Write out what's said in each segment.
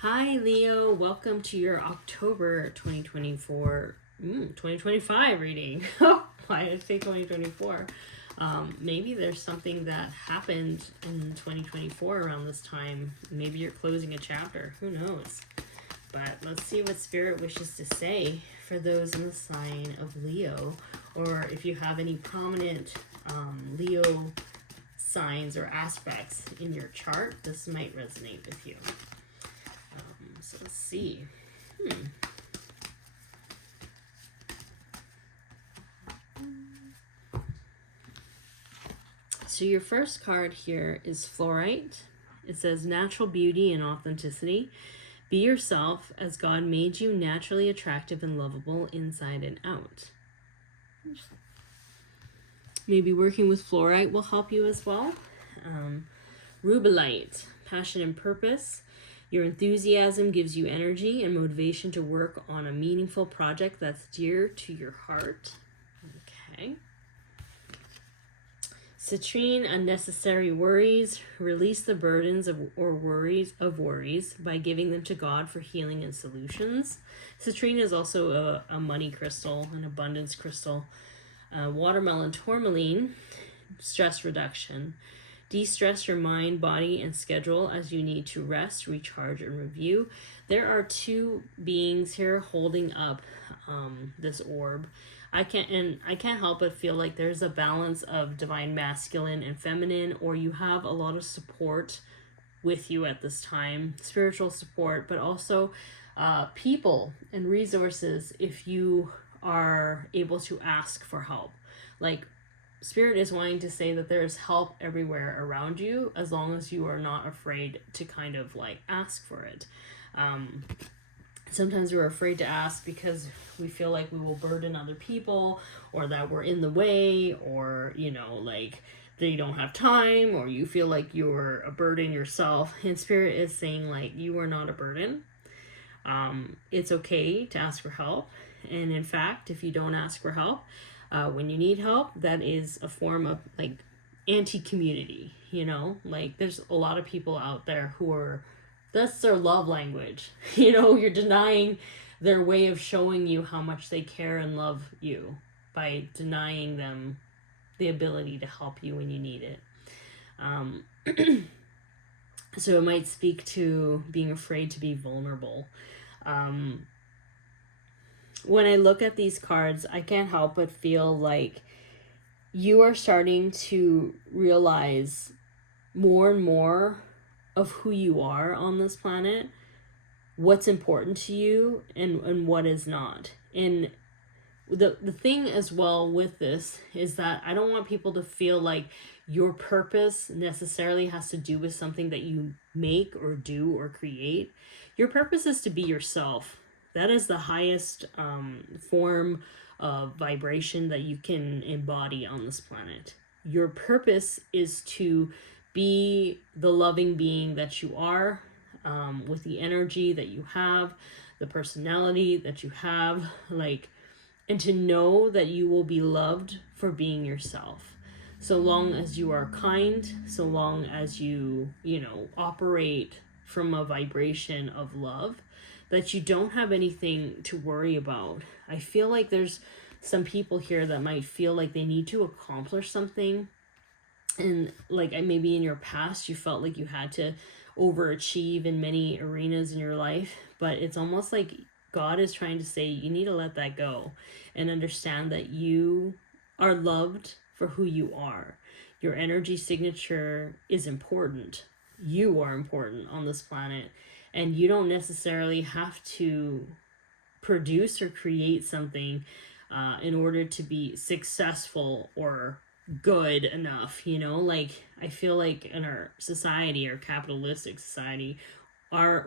Hi, Leo. Welcome to your October 2025 reading. Why did I say 2024? Maybe there's something that happened in 2024 around this time. Maybe you're closing a chapter. Who knows? But let's see what Spirit wishes to say for those in the sign of Leo, or if you have any prominent Leo signs or aspects in your chart, this might resonate with you. So let's see. So your first card here is Fluorite. It says natural beauty and authenticity. Be yourself as God made you, naturally attractive and lovable inside and out. Maybe working with fluorite will help you as well. Rubellite, passion and purpose. Your enthusiasm gives you energy and motivation to work on a meaningful project that's dear to your heart. Okay. Citrine, unnecessary worries. Release the burdens of worries by giving them to God for healing and solutions. Citrine is also a money crystal, an abundance crystal. Watermelon tourmaline, stress reduction. De-stress your mind, body, and schedule as you need to rest, recharge, and review. There are two beings here holding up this orb. I can't help but feel like there's a balance of divine masculine and feminine, or you have a lot of support with you at this time, spiritual support, but also people and resources if you are able to ask for help. Like, Spirit is wanting to say that there's help everywhere around you as long as you are not afraid to kind of like ask for it. Sometimes we're afraid to ask because we feel like we will burden other people, or that we're in the way, or, you know, like they don't have time, or you feel like you're a burden yourself. And Spirit is saying, like, you are not a burden. It's okay to ask for help. And in fact, if you don't ask for help, when you need help, that is a form of like anti-community, you know, like there's a lot of people out there who are, that's their love language. You know, you're denying their way of showing you how much they care and love you by denying them the ability to help you when you need it. So it might speak to being afraid to be vulnerable. When I look at these cards, I can't help but feel like you are starting to realize more and more of who you are on this planet, what's important to you, and what is not. And the thing as well with this is that I don't want people to feel like your purpose necessarily has to do with something that you make or do or create. Your purpose is to be yourself. That is the highest form of vibration that you can embody on this planet. Your purpose is to be the loving being that you are, with the energy that you have, the personality that you have, like, and to know that you will be loved for being yourself. So long as you are kind, so long as you operate from a vibration of love, that you don't have anything to worry about. I feel like there's some people here that might feel like they need to accomplish something. And like maybe in your past, you felt like you had to overachieve in many arenas in your life. But it's almost like God is trying to say you need to let that go and understand that you are loved for who you are. Your energy signature is important. You are important on this planet. And you don't necessarily have to produce or create something in order to be successful or good enough, you know? Like, I feel like in our society, our capitalistic society,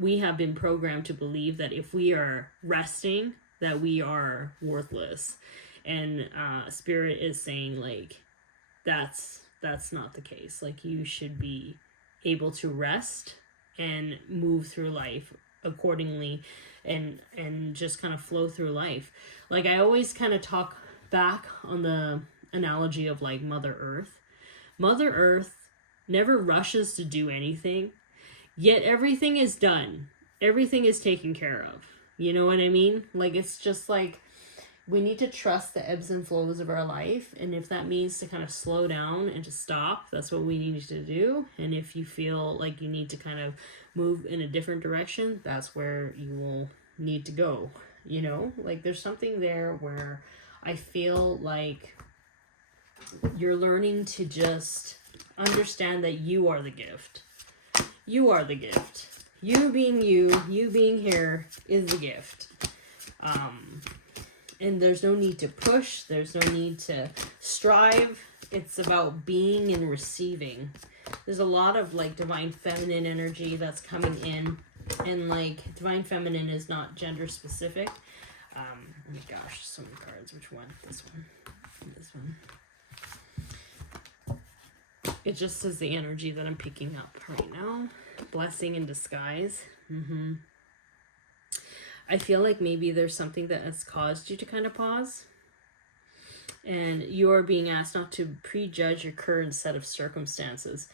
we have been programmed to believe that if we are resting, that we are worthless. And Spirit is saying, like, that's not the case. Like, you should be able to rest and move through life accordingly, and just kind of flow through life. Like, I always kind of talk back on the analogy of like Mother Earth. Mother Earth never rushes to do anything, yet everything is done everything is taken care of. You know what I mean? Like, it's just like, we need to trust the ebbs and flows of our life. And if that means to kind of slow down and to stop, that's what we need to do. And if you feel like you need to kind of move in a different direction, that's where you will need to go. You know, like, there's something there where I feel like you're learning to just understand that you are the gift. You are the gift. You being you being here is the gift. And there's no need to push. There's no need to strive. It's about being and receiving. There's a lot of like divine feminine energy that's coming in. And like divine feminine is not gender specific. Oh my gosh, so many cards. Which one? This one. This one. It just says the energy that I'm picking up right now. Blessing in disguise. I feel like maybe there's something that has caused you to kind of pause. And you're being asked not to prejudge your current set of circumstances.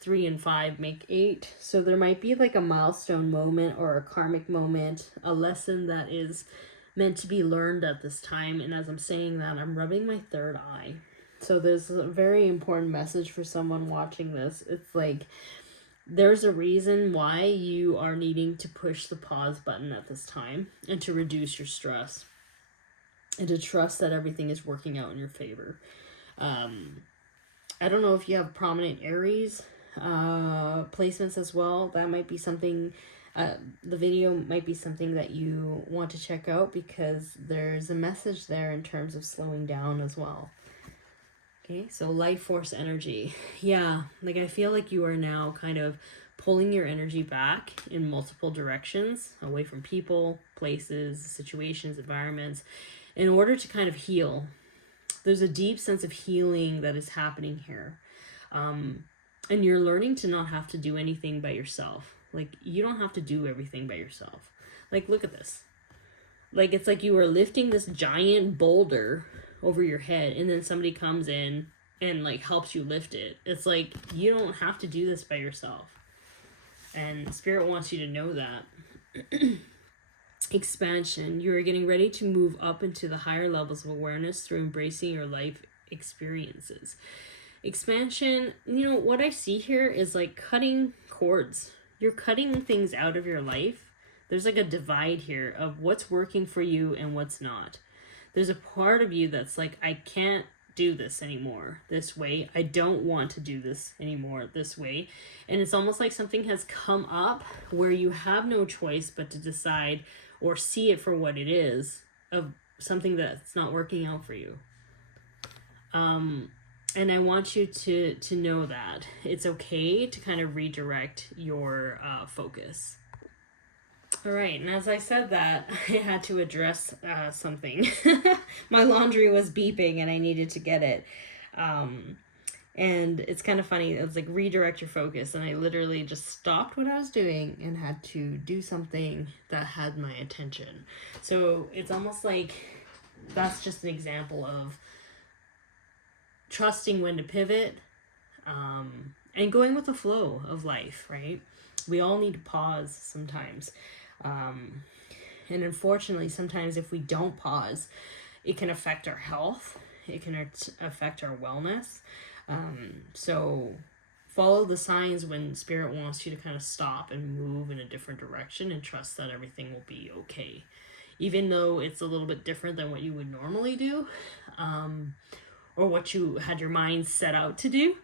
3 and 5 make 8. So there might be like a milestone moment or a karmic moment, a lesson that is meant to be learned at this time. And as I'm saying that, I'm rubbing my third eye. So there's a very important message for someone watching this. It's like, there's a reason why you are needing to push the pause button at this time and to reduce your stress and to trust that everything is working out in your favor. I don't know if you have prominent Aries placements as well. That might be something, the video might be something that you want to check out, because there's a message there in terms of slowing down as well. Okay, so life force energy. Yeah, like I feel like you are now kind of pulling your energy back in multiple directions, away from people, places, situations, environments, in order to kind of heal. There's a deep sense of healing that is happening here. And you're learning to not have to do anything by yourself. Like, you don't have to do everything by yourself. Like, look at this. Like, it's like you are lifting this giant boulder over your head, and then somebody comes in and like helps you lift it. It's like, you don't have to do this by yourself. And Spirit wants you to know that. Expansion. You are getting ready to move up into the higher levels of awareness through embracing your life experiences. Expansion, you know, what I see here is like cutting cords. You're cutting things out of your life. There's like a divide here of what's working for you and what's not. There's a part of you that's like, I can't do this anymore this way. I don't want to do this anymore this way. And it's almost like something has come up where you have no choice but to decide or see it for what it is, of something that's not working out for you. And I want you to know that it's okay to kind of redirect your focus. All right, and as I said that, I had to address something. My laundry was beeping and I needed to get it. And it's kind of funny. It was like, redirect your focus. And I literally just stopped what I was doing and had to do something that had my attention. So it's almost like that's just an example of trusting when to pivot, and going with the flow of life, right? We all need to pause sometimes. And unfortunately, sometimes if we don't pause, it can affect our health. It can affect our wellness. So follow the signs when Spirit wants you to kind of stop and move in a different direction, and trust that everything will be okay. Even though it's a little bit different than what you would normally do, or what you had your mind set out to do.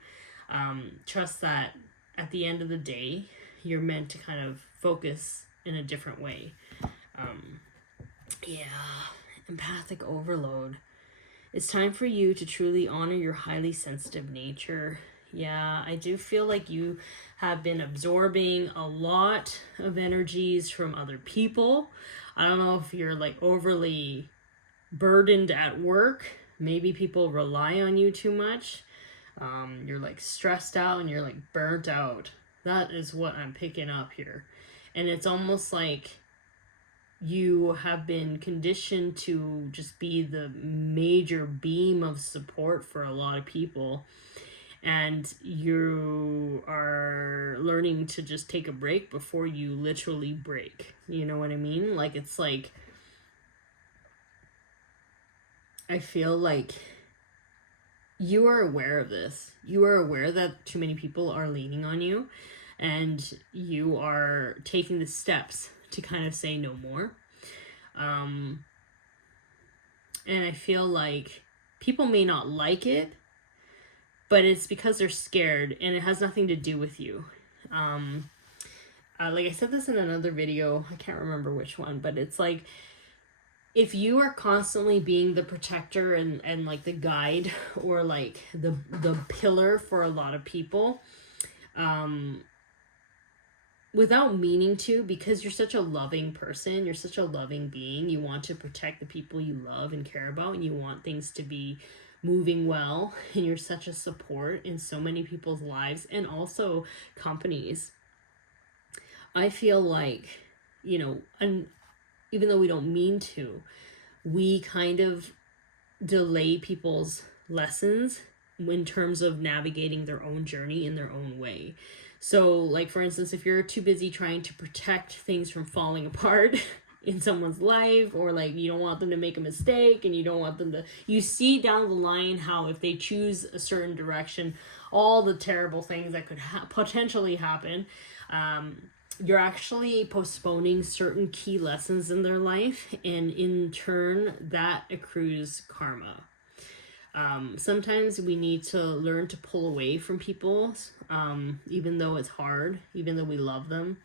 Trust that at the end of the day, you're meant to kind of focus in a different way. Empathic overload. It's time for you to truly honor your highly sensitive nature. Yeah, I do feel like you have been absorbing a lot of energies from other people. I don't know if you're like overly burdened at work. Maybe people rely on you too much. You're like stressed out and you're like burnt out. That is what I'm picking up here. And it's almost like you have been conditioned to just be the major beam of support for a lot of people. and you are learning to just take a break before you literally break. You know what I mean? Like, it's like, I feel like you are aware of this. You are aware that too many people are leaning on you, and you are taking the steps to kind of say no more. And I feel like people may not like it, but it's because they're scared, and it has nothing to do with you. Like I said this in another video, I can't remember which one, but it's like, if you are constantly being the protector and like the guide, or like the pillar for a lot of people, without meaning to, because you're such a loving person, you're such a loving being, you want to protect the people you love and care about, and you want things to be moving well, and you're such a support in so many people's lives and also companies. I feel like, you know, and even though we don't mean to, we kind of delay people's lessons in terms of navigating their own journey in their own way. So, like, for instance, if you're too busy trying to protect things from falling apart in someone's life, or like you don't want them to make a mistake, and you don't want them to, you see down the line how if they choose a certain direction, all the terrible things that could potentially happen, you're actually postponing certain key lessons in their life, and in turn that accrues karma. Sometimes we need to learn to pull away from people, even though it's hard, even though we love them.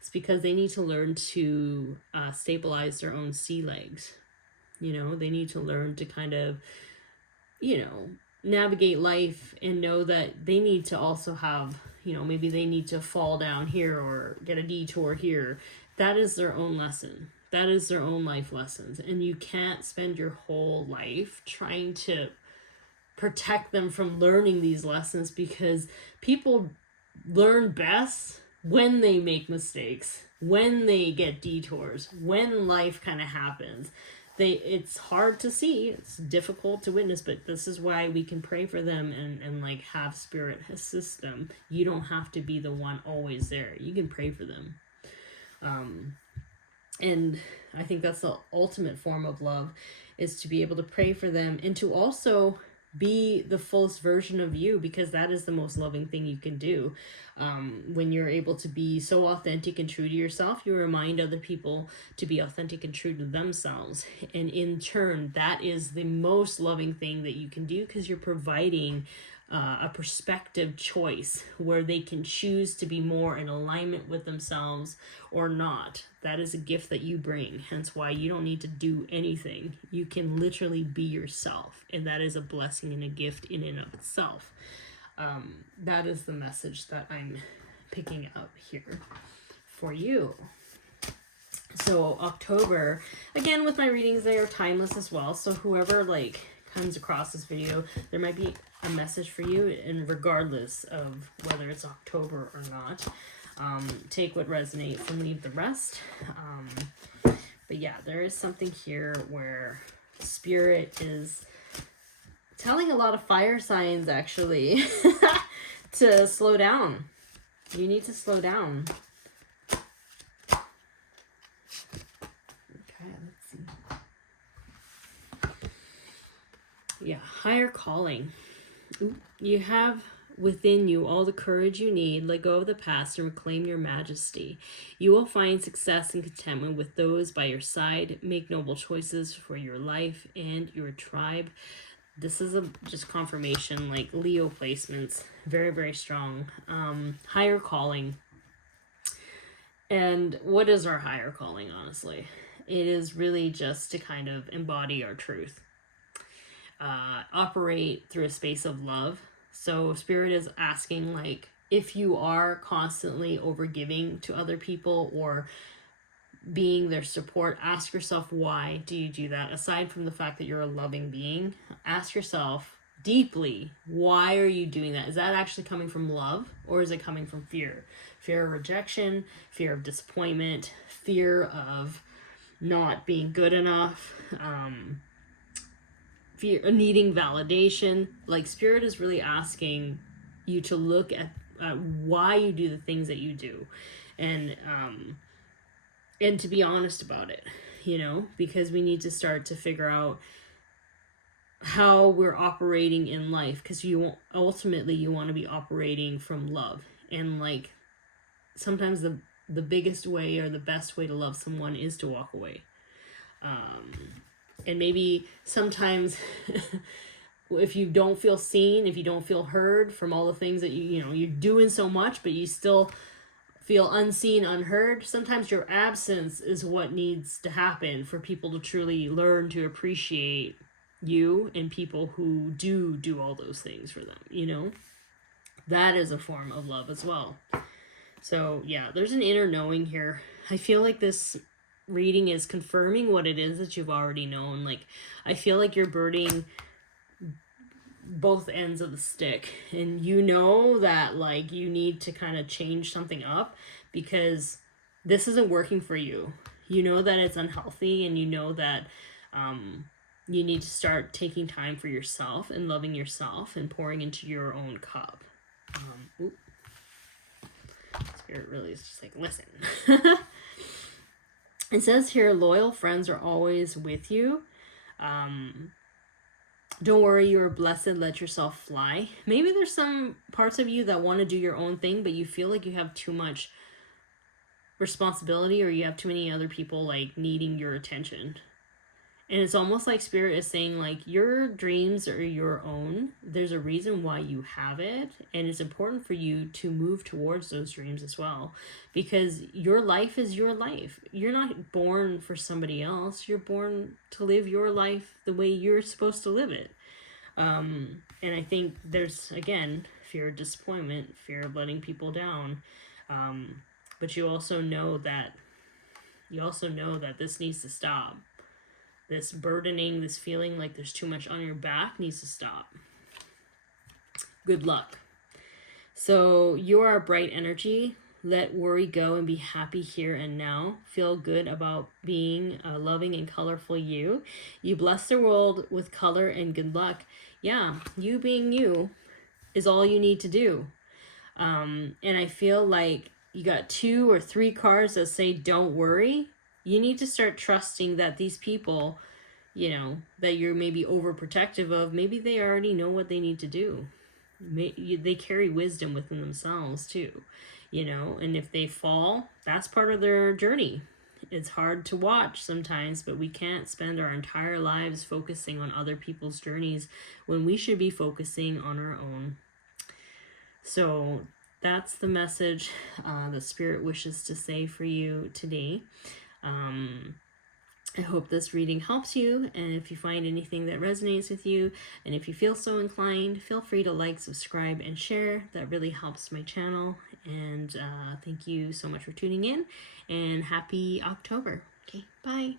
It's because they need to learn to stabilize their own sea legs. You know, they need to learn to kind of, you know, navigate life and know that they need to also have, you know, maybe they need to fall down here or get a detour here. That is their own lesson. That is their own life lessons. And you can't spend your whole life trying to protect them from learning these lessons, because people learn best when they make mistakes, when they get detours, when life kind of happens. It's hard to see, it's difficult to witness, but this is why we can pray for them and like have spirit assist them. You don't have to be the one always there. You can pray for them. And I think that's the ultimate form of love, is to be able to pray for them and to also be the fullest version of you, because that is the most loving thing you can do. When you're able to be so authentic and true to yourself, you remind other people to be authentic and true to themselves, and in turn that is the most loving thing that you can do, because you're providing a perspective choice where they can choose to be more in alignment with themselves or not. That is a gift that you bring, hence why you don't need to do anything. You can literally be yourself, and that is a blessing and a gift in and of itself. That is the message that I'm picking up here for you. So October, again, with my readings, they are timeless as well, so whoever like comes across this video, there might be a message for you, and regardless of whether it's October or not, take what resonates and leave the rest. But yeah, there is something here where Spirit is telling a lot of fire signs actually to slow down. You need to slow down. Okay, let's see. Yeah, higher calling. You have within you all the courage you need. Let go of the past and reclaim your majesty. You will find success and contentment with those by your side. Make noble choices for your life and your tribe. This is just confirmation, like Leo placements. Very, very strong. Higher calling. And what is our higher calling, honestly? It is really just to kind of embody our truth. Operate through a space of love. So Spirit is asking, like, if you are constantly overgiving to other people or being their support, ask yourself, why do you do that? Aside from the fact that you're a loving being, ask yourself deeply, why are you doing that? Is that actually coming from love, or is it coming from fear? Fear of rejection, fear of disappointment, fear of not being good enough, fear, needing validation. Like, Spirit is really asking, you to look at why you do the things that you do, and to be honest about it, you know, because we need to start to figure out how we're operating in life, because ultimately you want to be operating from love. And like sometimes the biggest way or the best way to love someone is to walk away. And maybe sometimes if you don't feel seen, if you don't feel heard from all the things that you know, you're doing so much, but you still feel unseen, unheard, sometimes your absence is what needs to happen for people to truly learn to appreciate you and people who do all those things for them, you know? That is a form of love as well. So yeah, there's an inner knowing here. I feel like this reading is confirming what it is that you've already known. Like, I feel like you're birding both ends of the stick, and you know that like you need to kind of change something up because this isn't working for you. You know that it's unhealthy, and you know that you need to start taking time for yourself and loving yourself and pouring into your own cup. Spirit really is just like, listen. It says here, loyal friends are always with you. Don't worry, you are blessed. Let yourself fly. Maybe there's some parts of you that want to do your own thing, but you feel like you have too much responsibility, or you have too many other people like needing your attention. And it's almost like Spirit is saying, like, your dreams are your own. There's a reason why you have it. And it's important for you to move towards those dreams as well. Because your life is your life. You're not born for somebody else. You're born to live your life the way you're supposed to live it. And I think there's, again, fear of disappointment, fear of letting people down. But you also know that this needs to stop. This burdening, this feeling like there's too much on your back needs to stop. Good luck. So you are a bright energy. Let worry go and be happy here and now. Feel good about being a loving and colorful you. You bless the world with color and good luck. Yeah, you being you is all you need to do. And I feel like you got 2 or 3 cards that say don't worry. You need to start trusting that these people, you know, that you're maybe overprotective of, maybe they already know what they need to do. They carry wisdom within themselves too, you know, and if they fall, that's part of their journey. It's hard to watch sometimes, but we can't spend our entire lives focusing on other people's journeys when we should be focusing on our own. So that's the message the Spirit wishes to say for you today. I hope this reading helps you, and if you find anything that resonates with you, and if you feel so inclined, feel free to like, subscribe, and share. That really helps my channel, and thank you so much for tuning in, and happy October. Okay, bye.